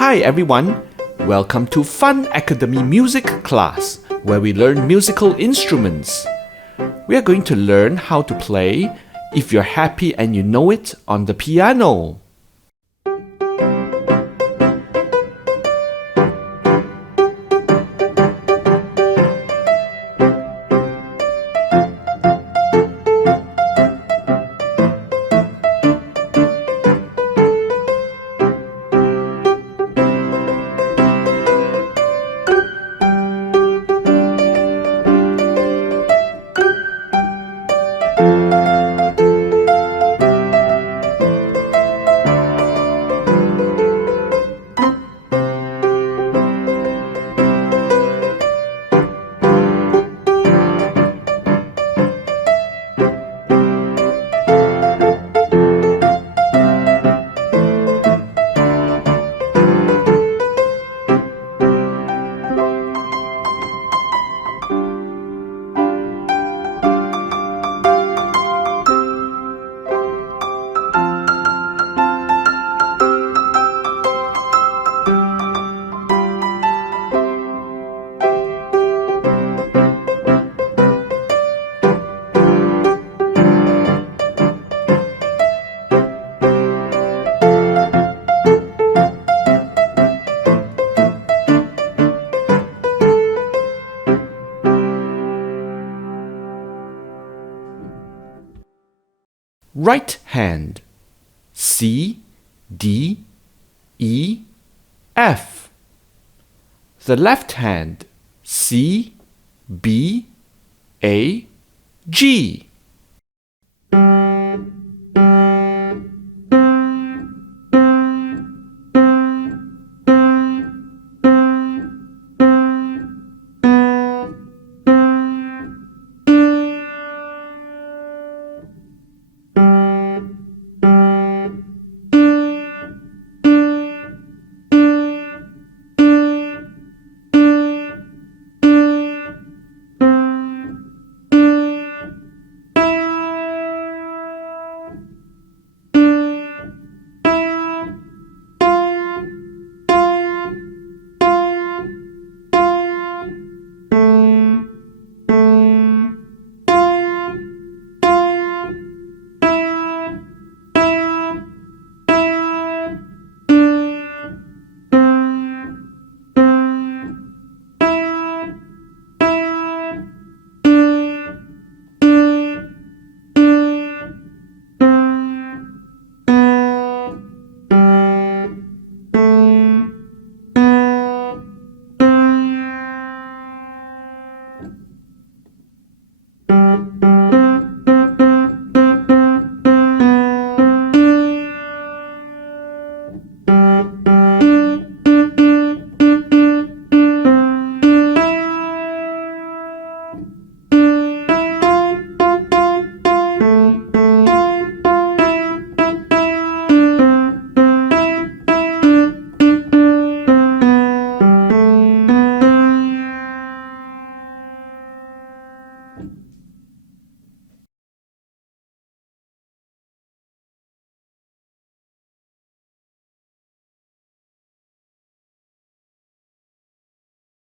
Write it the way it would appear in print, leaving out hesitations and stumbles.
Hi everyone, welcome to Fun Academy Music class, where we learn musical instruments. We are going to learn how to play If You're Happy and You Know It on the piano. Right hand C, D, E, F. The left hand C, B, A, G.